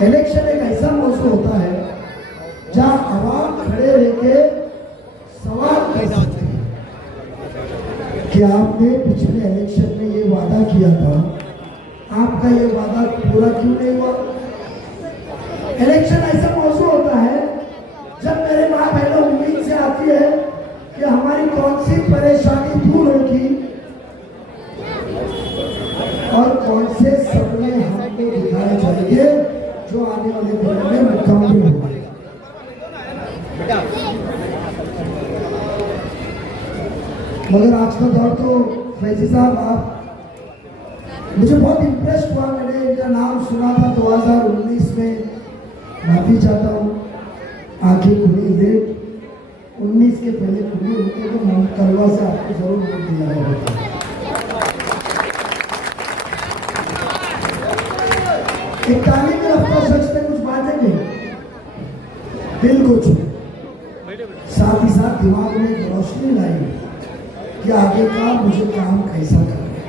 Election एक ऐसा मौसम होता है जहां आवाम खड़े रहके सवाल कर सकते हैं कि आपने पिछले इलेक्शन में ये वादा किया था, आपका ये वादा पूरा क्यों नहीं हुआ। इलेक्शन ऐसा मौसम होता है जब मेरे माँ बहनों उम्मीद से आती है कि हमारी कौन सी परेशानी दूर होगी और कौन से सपने हमको दिखाए जाएंगे जो आने वाले दिनों में मुकम्मल होंगे। मगर आज का दौर तो फैजी साहब, आप मुझे बहुत इम्प्रेस हुआ। मैंने इनका नाम सुना था 2019 में, माफी चाहता हूँ आंखें खुली लेट, 19 के पहले खुली होते तो मोहम्मद कलवा से आपको जरूर वोट दिया होता। एक तालीम रफ्ता शख्स ने कुछ बातें कही, दिल को छू, साथ ही साथ दिमाग में एक रोशनी लाई कि आगे का मुझे काम कैसा करना है।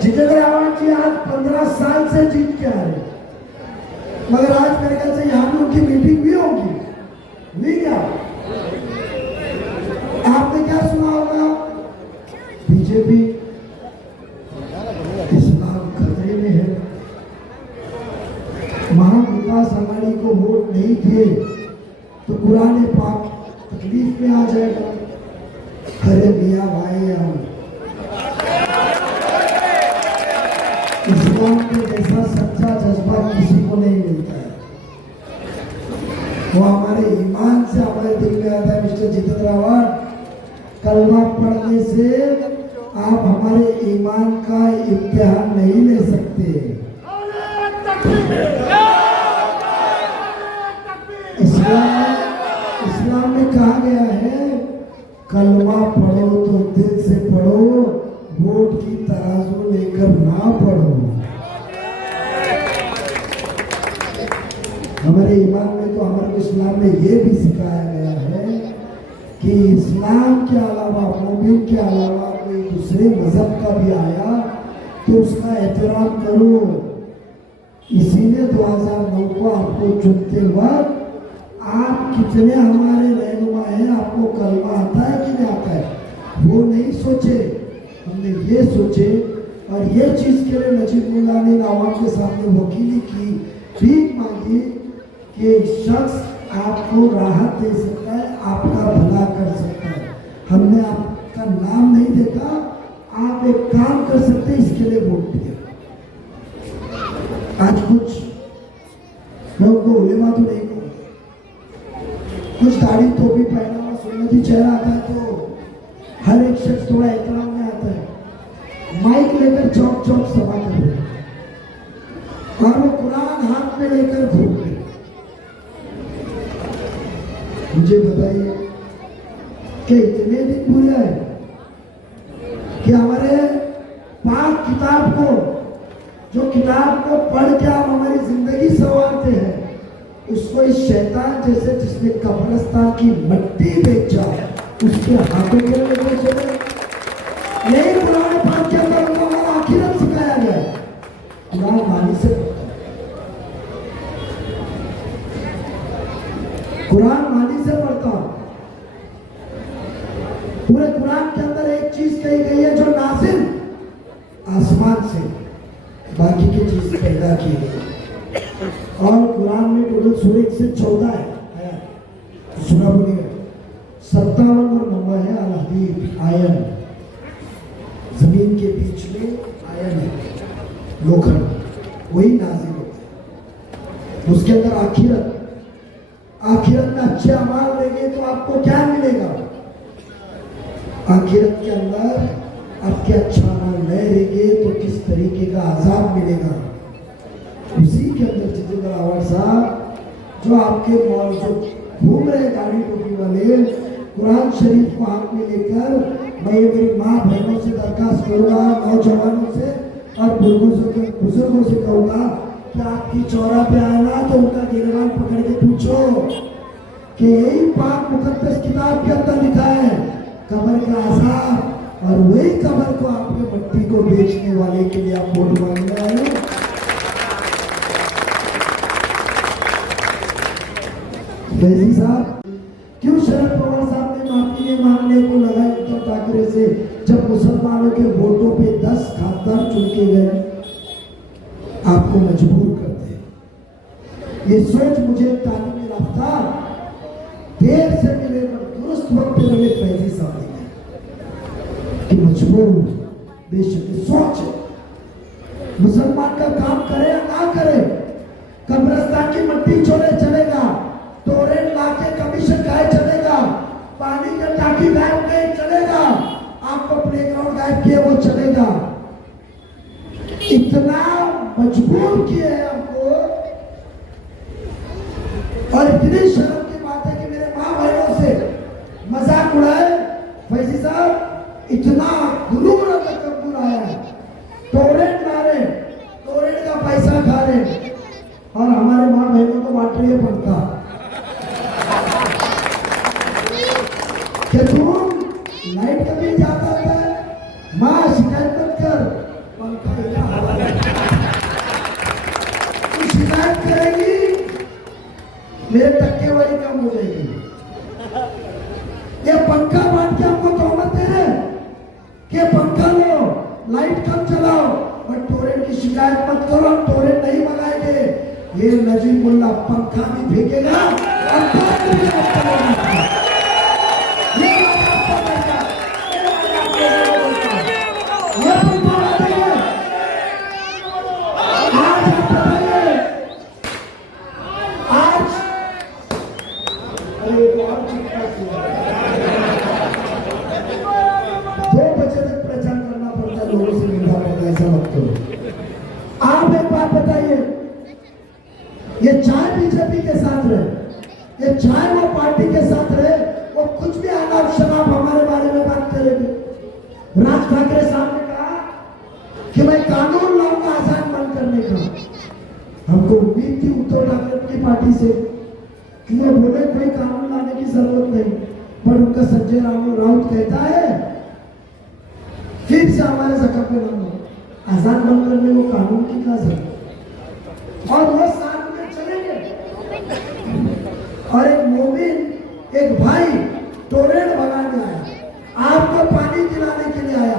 जितेंद्र आवाज जी आज 15 साल से जीत के आ रहे, मगर आज मेरे ख्याल से यहाँ भी उनकी मीटिंग भी होगी, नहीं क्या? आपने क्या सुना होगा, बीजेपी इस्लाम खतरे में है, महाविकास आघाड़ी को वोट नहीं दिए तो कुरान पाक तकलीफ में आ जाएगा। अरे मियां भाई, हम इस्लाम के जैसा सच्चा जज्बा किसी को नहीं मिलता है, वो हमारे ईमान से हमारे दिल में आता है। मिस्टर जितेंद्र आवाज, कलमा पढ़ने से आप हमारे ईमान का इम्तिहान नहीं ले सकते। इस्लाम में कहा गया है, कलमा पढ़ो तो दिल से पढ़ो, वोट की तराजू लेकर ना पढ़ो। हमारे ईमान में तो, हमारे इस्लाम में ये भी सिखाया गया है कि इस्लाम के अलावा, मोमिन के अलावा कोई दूसरे मजहब का भी आया तो उसका एहतराम करो। इसीलिए 2009 को आपको चुनते वक्त आप कितने हमारे रहनुमा हैं, आपको कलमा आता है कि नहीं आता है, वो नहीं सोचे, हमने ये सोचे और ये चीज के लिए नजीब मुल्ला ने आवाम के सामने वकीली की, भीख मांगी कि शख्स आपको राहत दे सकता है, आपका भला कर सकता है। हमने आपका नाम नहीं देखा, आप एक काम कर सकते हैं, इसके लिए वोट दिया। आज कुछ मैं उनको उलेमा तो नहीं कहूँ, कुछ दाढ़ी टोपी पहना हुआ सुन्नती चेहरा आता है तो हर एक शख्स थोड़ा एहतराम में आता है, माइक लेकर चौक चौक सभा कर रहे और वो कुरान हाथ में लेकर घूम रहे। मुझे बताइए कि इतने दिन बुरे हैं कि हमारे पाक किताब को, जो किताब को पढ़ के आप हमारी जिंदगी संवारते हैं, उसको इस शैतान जैसे जिसने कब्रिस्तान की मिट्टी बेचा उसके हाथों में लेकर चले। यही कुरान पाक के अंदर हमारा आखिरत सिखाया गया है। कुरान मानी से कुरान मानी से पढ़ता हूं। पूरे कुरान के अंदर एक चीज कही गई है जो नाज़िल आसमान से, बाकी की चीज पैदा की गई। और कुरान में टोटल सूरह 1 से 14 है, सुना बोलिए 57 नंबर है अल हदीद आयन, जमीन के बीच में आयन है, लोखंड, वही नाज़िल होता है। उसके अंदर आखिरत में अच्छे अमाल देंगे तो आपको क्या मिलेगा, आखिरत के अंदर आपके अच्छा अमाल नहीं रहेंगे तो किस तरीके का अजाब मिलेगा। उसी के अंदर जितेंद्र आवाज साहब, जो आपके मॉल जो घूम रहे गाड़ी टोपी वाले, कुरान शरीफ को हाथ में लेकर, मैं ये मेरी माँ बहनों से दरखास्त करूँगा, नौजवानों से और बुजुर्गों से कहूँगा कि आपकी चौरा पे आए ना तो उनका गिरबान पकड़ के पूछो कि यही पाक मुकद्दस किताब के अंदर लिखा है कब्र का अज़ाब, और वही कब्र को आपने मिट्टी को बेचने वाले के लिए आप वोट मांगने आए हो। फैजी साहब, क्यों शरद पवार साहब ने माफी मांगने को लगाई उद्धव ठाकरे से जब मुसलमानों के वोटों पे 10 खासदार चुन के गए? आपको मजबूर करते हैं। ये सोच मुझे तालीम याफ्ता देर से मिले पर दुरुस्त वक्त पे मिले फैजी साहब ने कि मजबूर बेशक सोच है। मुसलमान का काम करे या ना करे, कब्रिस्तान की मट्टी छोड़े चलेगा, टोरेंट लाके कमीशन खाए चलेगा, पानी का टाकी गायब नहीं चलेगा, आपको प्लेग्राउंड गायब किए वो चलेगा। इतना मजबूर किए है हमको। और इतनी शर्म की बात है कि मेरे माँ बहनों से मजाक उड़ाए। फैजी साहब इतना गुरूर तकब्बुर आया है, टोरेंट ला रहे, टोरेंट का पैसा खा रहे और हमारे माँ बहनों को बांट रही है पंखा। कि तुम लाइट कभी जाता है, माँ शिकायत मत कर, पंखा इधर हवा तू शिकायत करेगी मेरे टक्केवारी कम हो जाएगी। ये पंखा बांट के हमको तोहमत दे रहे कि पंखा लो, लाइट कम चलाओ और टोरेंट की शिकायत मत करो, हम टोरेंट नहीं मंगाएंगे। ये नजीमुल्लाह पंखा भी फेंकेगा और टोरेंट भी मंगाएगा। आप एक बात बताइए, ये चाहे बीजेपी के साथ रहे, ये चाहे वो पार्टी के साथ रहे, वो कुछ भी अनाप शनाप हमारे बारे में बात करेंगे। राज ठाकरे साहब ने कहा कि मैं कानून लाऊंगा आजाद बंद करने का। हमको उम्मीद थी उद्धव ठाकरे की पार्टी से कि वो बोले कोई कानून लाने की जरूरत नहीं, पर उनका संजय राउत कहता है फिर से हमारे जगह पे बंद आजाद बंद करने को कानून की क्या जरूरत, और वो साथ में चलेंगे। और एक मोमिन, एक भाई टोरेंट भगाने आया, आपको पानी दिलाने के लिए आया,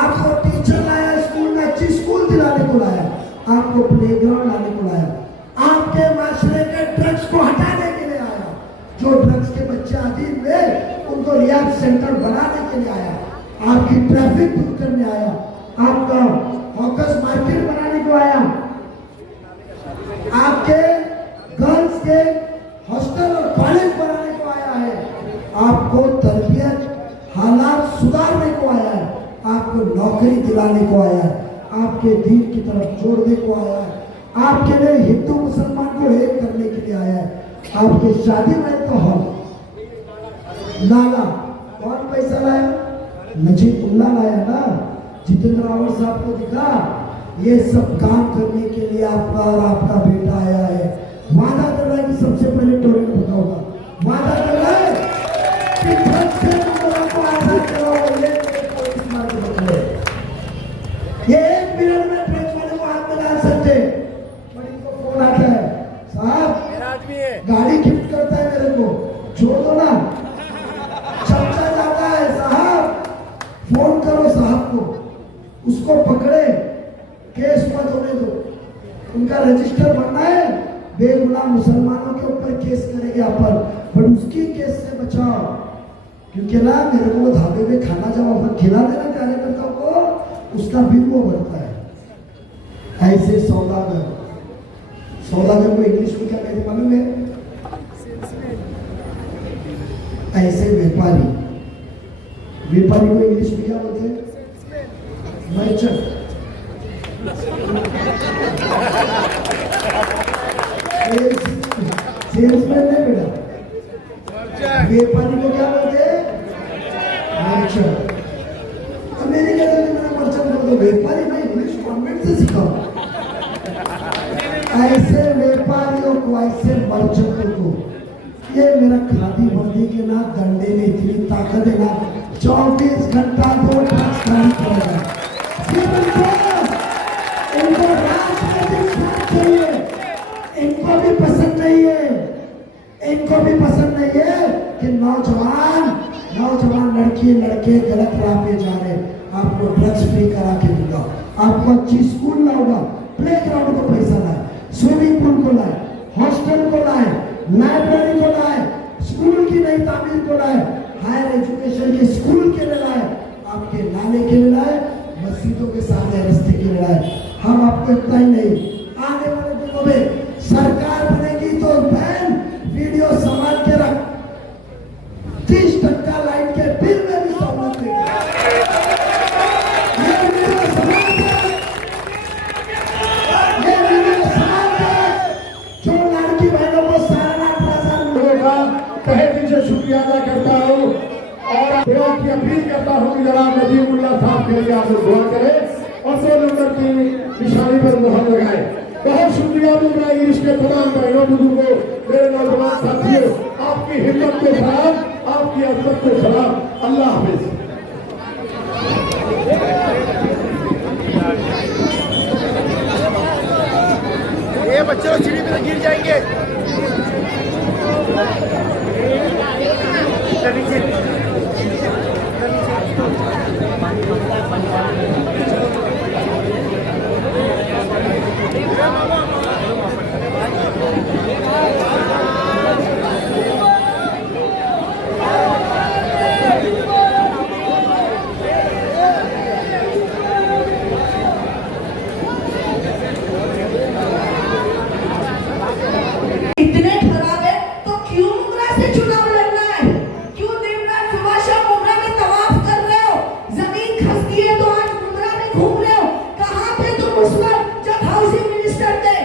आपको टीचर लाया, स्कूल में अच्छी स्कूल दिलाने को लाया, आपको प्लेग्राउंड लाने को लाया, आपके माशरे के ड्रग्स को हटाने के लिए आया, जो ड्रग्स के बच्चे अधीन में उनको रिहाब सेंटर बनाने के लिए आया, आपकी ट्रैफिक दूर करने आया, आपका हॉकर्स मार्केट बनाने को आया, आपके गर्ल्स के हॉस्टल और कॉलेज बनाने को आया है, आपको तरबियत हालात सुधारने को आया है, आपको नौकरी दिलाने को आया है, आपके दीन की तरफ जोड़ने को आया है, आपके लिए हिंदू मुसलमान को एक करने के लिए आया है, आपके शादी में तो हॉल लाला कौन पैसा लाया? नजीमुल्लाह लाया ना। जितेंद्र रावत साहब को दिखा ये सब काम करने के लिए आपका और आपका बेटा आया है, वादा कर रहा है कि सबसे पहले टोरेंट बताऊंगा, वादा कर रहा है कि ड्रग्स से को आजाद कराओगे, पुलिस मार के बदले ये 1 मिनट में ड्रग्स वाले को हाथ में डाल सकते। पर इनको फोन आता है, साहब मेरा आदमी है, गाड़ी गिफ्ट करता है मेरे को, छोड़ दो ना। चर्चा जाता है, साहब फोन करो साहब को, उसको पकड़े, केस मत होने दो, उनका रजिस्टर बनना है, बेगुनाह मुसलमानों के ऊपर केस करेंगे अपन, पर उसकी केस से बचाओ, क्योंकि ना मेरे को धाबे में खाना जब अपन खिला देना कार्यकर्ताओं को, उसका बिल वो भरता है। ऐसे सौदागर, सौदागर को इंग्लिश में क्या कहते मालूम है? ऐसे व्यापारी, व्यापारी को इंग्लिश में क्या बोलते हैं? मर्चेंट। सेल्समैन नहीं बेटा, व्यापारी को क्या बोलते हैं? मर्चेंट। अमेरिका में मैंने मर्चेंट बोल दो, व्यापारी मैं इंग्लिश कॉन्वेंट से सीखा हूं। ऐसे व्यापारियों को, ऐसे मर्चेंटों को, ये मेरा खादी वर्दी के ना डंडे में इतनी ताकत है ना, 24 घंटा 2 ट्रक्स खाली करेगा। इनको राजनीतिक चाहिए, इनको भी पसंद नहीं है, इनको भी लड़की लड़के गलत राह पे जा रहे, आपको ड्रग्स फ्री करा के दूंगा, आपको अच्छी स्कूल लाऊंगा, प्ले ग्राउंड को पैसा लाए, स्विमिंग पूल को लाए, हॉस्टल को लाए, लाइब्रेरी को लाए, स्कूल की नई तामीर को लाए, हायर एजुकेशन के स्कूल के लिए लाए, आपके नाले के लिए लाए, मस्जिदों के सामने रस्ते के लिए लाए। हम आपको इतना ही नहीं, आने वाले दिनों में सरकार बनेगी तो बहन वीडियो संभाल के रख, 30% लाइट के बिल में भी सहूलत देंगे। ये वीडियो संभाल के, ये वीडियो संभाल के, जो लड़की बहनों को 8,500 लोगों का तहे दिल से शुक्रिया अदा करता हूँ और दुआ की अपील करता हूँ कि जनाब नजीमुल्लाह साहब के लिए आप लोग दुआ करें और 100 नंबर की निशानी पर मोहर लगाए। बहुत शुक्रिया मिल रहा है इसके तमाम बहनों बुजुर्गों, मेरे नौजवान साथियों, आपकी हिम्मत को सलाम, आपकी अजमत को सलाम। अल्लाह हाफिज। ये बच्चों सीढ़ी पे गिर जाएंगे। इतने खराब है तो क्यों मुमरा से चुनाव लड़ना है? क्यों दिन रात सुबह शाम मुमरा में तवाफ कर रहे हो? जमीन खसती है तो आज मुमरा में घूम रहे हो। कहाँ थे तुम उस वक्त जब हाउसिंग मिनिस्टर थे?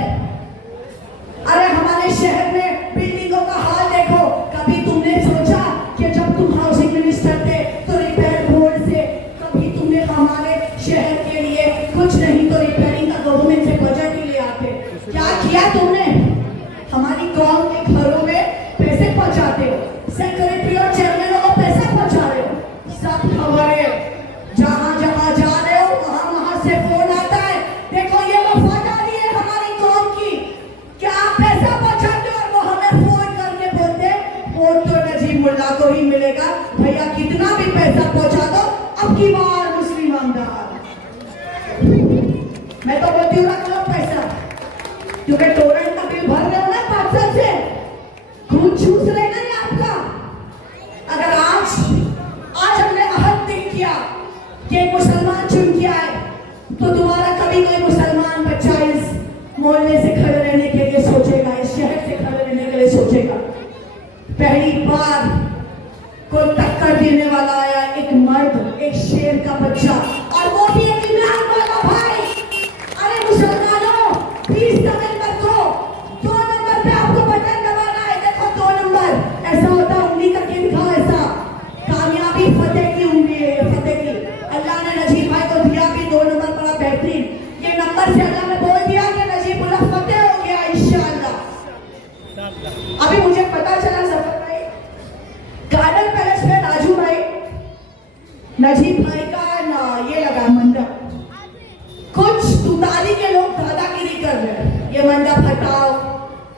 अरे हमारे शहर में बिल्डिंगों का हाल देखो। कभी तुमने सोचा कि जब तुम हाउसिंग मिनिस्टर थे तो रिपेयर बोर्ड से कभी तुमने हमारे शहर के लिए कुछ नहीं तो रिपेयरिंग का गवर्नमेंट से बजट ही ले आते? क्या किया तुमने? हमारी कौम के घरों में पैसे पहुंचाते हो, सेक्रेटरी और चेयरमैनों को पैसा पहुंचा रहे हो। सब खबरें जहां जहां जा रहे हो वहां वहां से फोन आता है, देखो ये वफादारी है हमारी कौम की। क्या आप पैसा पहुंचाते हो और वो हमें फोन करके बोलते वोट तो नजीब मुल्ला को ही मिलेगा। भैया कितना भी पैसा पहुंचा दो, अब की बार मुस्लिम आमदार। मैं तो बोलती हूँ रख लो पैसा, क्योंकि टोरेंट का बिल भर रहे हो ना 5 साल से, खून चूस रहे ना ये आपका। अगर आज हमने अहद तय किया कि एक मुसलमान चुन के आए तो तुम्हारा कभी कोई मुसलमान बच्चा इस मोहल्ले से खड़े रहने के लिए सोचेगा, इस शहर से खड़े रहने के लिए सोचेगा। पहली बार कोई टक्कर देने वाला आया, एक मर्द, एक शेर का बच्चा, और वो भी एक इमरान वाला भाई। अरे मुसलमानों, 20 नवंबर को 2 नंबर पे आपको बटन दबाना है। देखो 2 नंबर ऐसा होता, उंगली का किनखा ऐसा, कामयाबी फतेह की उंगली है, ये फतेह की। अल्लाह ने नजीब भाई को दिया भी 2 नंबर बड़ा बेहतरीन। ये नंबर से अल्लाह ने बोल दिया कि नजीबुल्लाह फतेह हो गया इंशाअल्लाह। अभी मुझे पता चला सफर भाई, गार्डन पैलेस में राजू भाई नजीब भाई का ना ये लगा मंडप, कुछ तुतारी के लोग दादागिरी कर रहे हैं, ये मंडप हटाओ।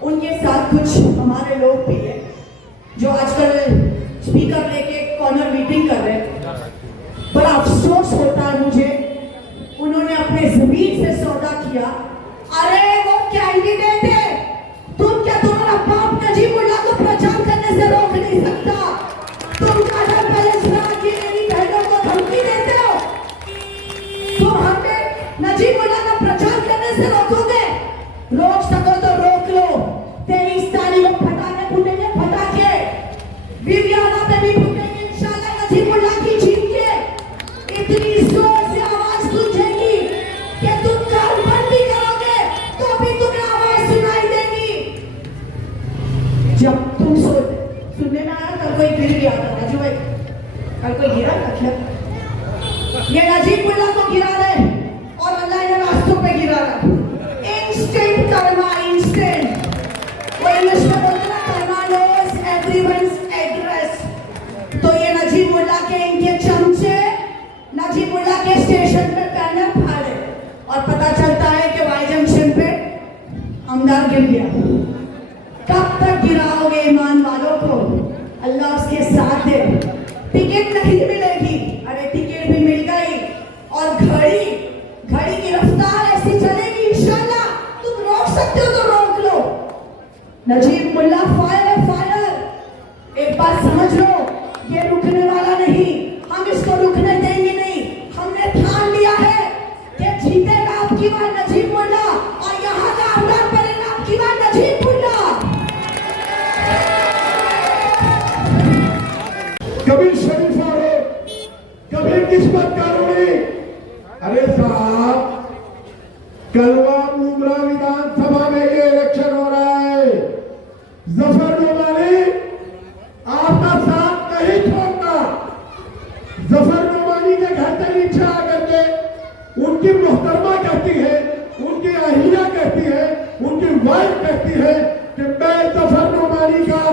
उनके साथ कुछ हमारे लोग भी है जो आजकल स्पीकर लेके कॉर्नर मीटिंग कर रहे हैं। बड़ा अफसोस होता है मुझे, उन्होंने अपने जमीन से सौदा किया। अरे वो कैंडिडेट है, तुम क्या तुम्हारा बाप नजीबुल्लाह को प्रचार करने से रोक नहीं सकता? तुम गार्डन पैलेस में आके मेरी बहनों को धमकी देते हो? तुम हमें नजीबुल्लाह का प्रचार करने से रोकोगे? रोक सको तो रोक लो। 23 तारीख को फटाके फूटेंगे, फटाके विवियाना पे भी फूटेंगे इंशाल्लाह नजीबुल्लाह की जीत के। इतनी जोर से आवाज गूंजेगी कि तुम कान बंद भी करोगे तो भी तुम्हें आवाज सुनाई देगी। जब तुम सुनने में आया कल कोई गिर गया था राजू भाई, कल कोई गिरा था क्या? ये नजीबुल्लाह को गिरा रहे और अल्लाह ने रास्तों पे गिरा रहा। Instant Karma, instant. वो इंग्लिश में बोलते ना, कर्मा नोस एवरीवन्स एड्रेस। तो ये नजीबुल्लाह के इनके चमचे नजीबुल्लाह के स्टेशन पे बैनर फाड़े और पता चलता है कि वाई जंक्शन पे आमदार गिर गया। कब तक गिराओगे ईमान वालों को? अल्लाह उसके साथ है, टिकट नहीं मिलेगी। सकते हो तो रोक लो। नजीब मुल्ला फायर है, फायर। एक बात समझ लो, ये रुकने वाला नहीं, हम इसको रुकने देंगे नहीं। हमने ठान लिया है कि जीतेगा आपकी बार नजीब मुल्ला, और यहाँ का आमदार बनेगा आपकी बार नजीब मुल्ला। कभी शरीफा हो, कभी किस्मत का रोड़ी। अरे साहब, कलवा मुमरा विधानसभा में ये इलेक्शन हो रहा है। जफर नोमानी आपका साथ नहीं छोड़ता। जफर नोमानी के घर के नीचे आकर के उनकी मोहतरमा कहती है, उनकी अहिया कहती है, उनकी वाइफ कहती है कि मैं जफर नोमानी का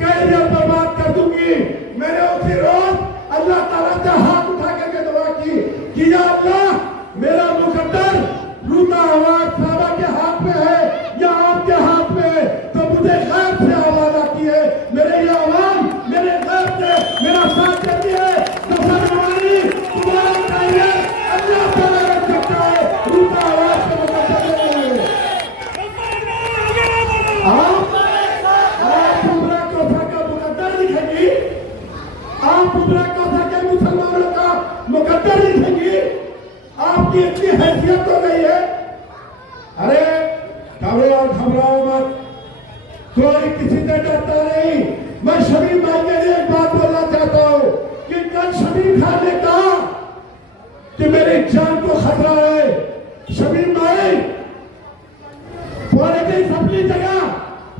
कैरियर बर्बाद कर दूंगी। मैंने उसी रोज अल्लाह ताला से हाथ उठा करके दुआ की कि या अल्लाह, मेरा मुकद्दर रूता आवाज साहबा के हाथ में है या आपके हाथ में है, तो मुझे गैब से आवाज आती है, मेरे ये आवाम मेरे गैब से मेरा साथ देती है। जफर नोमानी तुम्हारा कैरियर अल्लाह ताला रख सकता है, रूता आवाज के मुकद्दर है। आप उमरा कोसा का मुकद्दर लिखेंगी, आप उमरा कोसा के मुसलमानों का मुकद्दर लिखेंगी, आपकी इतनी हैसियत तो नहीं है। अरे घबराओ मत, कोई किसी से डरता नहीं। मैं शमीम भाई के लिए एक बात बोलना चाहता हूं कि कल शमीम खान ने कहा कि मेरी जान को खतरा है। शमीम भाई, पॉलिटिक्स अपनी जगह,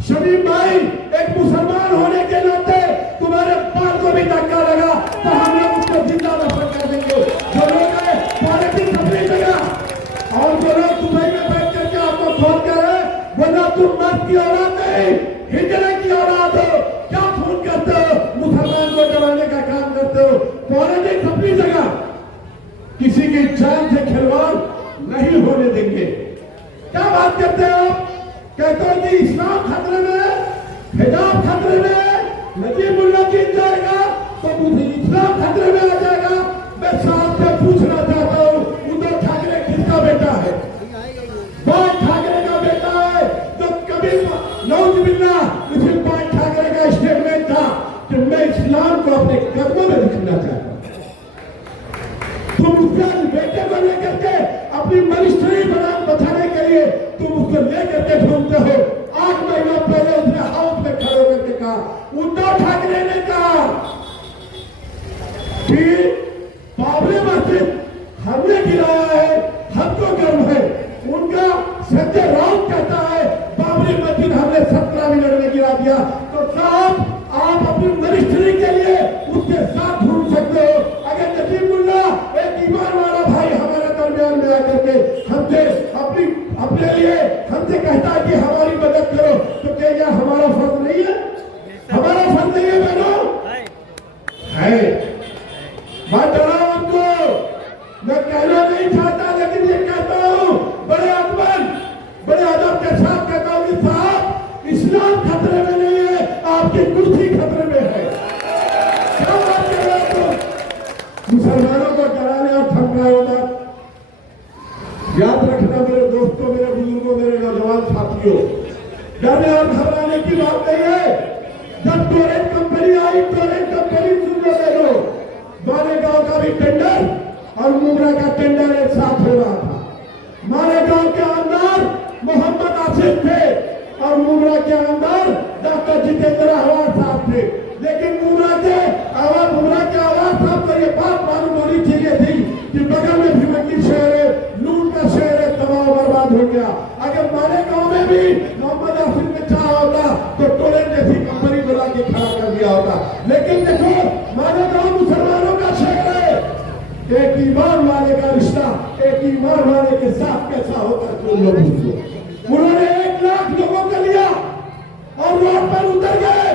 शमीम भाई एक मुसलमान होने के नाते तुम्हारे पार को भी धक्का लगा तो हम लोग उसको जिंदा दफन कर देंगे। जो लोग हैं पॉलिटिक्स अपनी जगह, और जो लोग दुबई में बैठ करके आपको फोन कर रहे, बोला तुम मर्द की औलाद नहीं, हिजड़े की औलाद हो, क्या फोन करते हो, मुसलमान को डराने का काम करते हो। पॉलिटिक्स अपनी जगह, किसी की जान से खिलवाड़ नहीं होने देंगे। क्या बात करते हो आप? कहते हो कि इस्लाम खतरे में है, हिजाब खतरे में है, नजीब मुल्ला जीत जाएगा तो मुझे इस्लाम खतरे में आ जाएगा। मैं साहब से पूछना चाहता हूँ, उद्धव ठाकरे किसका बेटा है? बाल ठाकरे का बेटा है। तो कभी नौजुबिल्ला उसी बाल ठाकरे का स्टेटमेंट था कि मैं इस्लाम को अपने कदमों में रखना चाहता हूँ। तुम उसके बेटे को लेकर के अपनी मिनिस्ट्री बचाने के लिए तुम उसको लेकर के घूमते हो। 8 महीना पहले उसने हाउस में खड़े करके कहा, उद्धव ठाकरे ने कहा कि बाबरी मस्जिद हमने गिराया है, हमको गर्व है। उनका संजय राउत कहता है बाबरी मस्जिद हमने 17 मिनट में गिरा दिया। तो साहब, आप अपनी मिनिस्ट्री के लिए उसके साथ घूम सकते हो। अगर नजीब मुल्ला एक ईमान वाला भाई हमारे दरमियान में आकर के हमसे अपने लिए हमसे कहता है कि हमारी मदद करो, तो क्या यह हमारा फर्ज नहीं है? हमारा फर्ज नहीं है बहनों? है। मैं डरा उनको, मैं कहना नहीं चाहता, लेकिन ये कहता हूं बड़े अदब के साथ कहता हूं कि साहब, इस्लाम खतरे में नहीं है, आपकी कुर्सी खतरे में है। क्या बात कर रहे हो? मुसलमानों को डराने और धमकाने मत। याद रखना मेरे दोस्तों, मेरे बुजुर्गों, मेरे नौजवान साथियों, डरने और घबराने की बात नहीं है। जब टोरेंट कंपनी आई, टोरेंट कंपनी सुन लो, मालेगांव का भी टेंडर और मुमरा का टेंडर एक साथ हो रहा था। मालेगांव के अंदर मोहम्मद आसिफ थे और मुमरा के अंदर डॉक्टर जितेंद्र आवाज साहब थे। लेकिन मुमरा के आवाज साहब को ये बात मालूम होनी चाहिए थी कि बगल में भिवंडी शहर है, लूट का शहर है, तबाह बर्बाद हो गया। अगर मालेगांव में भी मोहम्मद आसिफ ने चाहा होता तो टोरेंट जैसी कंपनी बुला के खड़ा कर दिया होता। लेकिन देखो, मालेगांव मुसलमानों का शहर है। एक ईमान वाले का रिश्ता एक ईमान वाले के साथ कैसा होता है, तुम लोग पूछो। उन्होंने 1 लाख लोगों को लिया और रोड पर उतर गए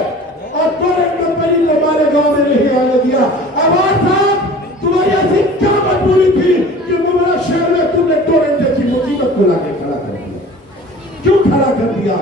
और टोरेंट कंपनी को मालेगांव में नहीं आने दिया। आवाज साहब, तुम्हारी ऐसी क्या मजबूरी थी कि मुमरा शहर में तुमने टोरेंट जैसी मुसीबत को लाके खड़ा कर दिया? क्यों खड़ा कर दिया?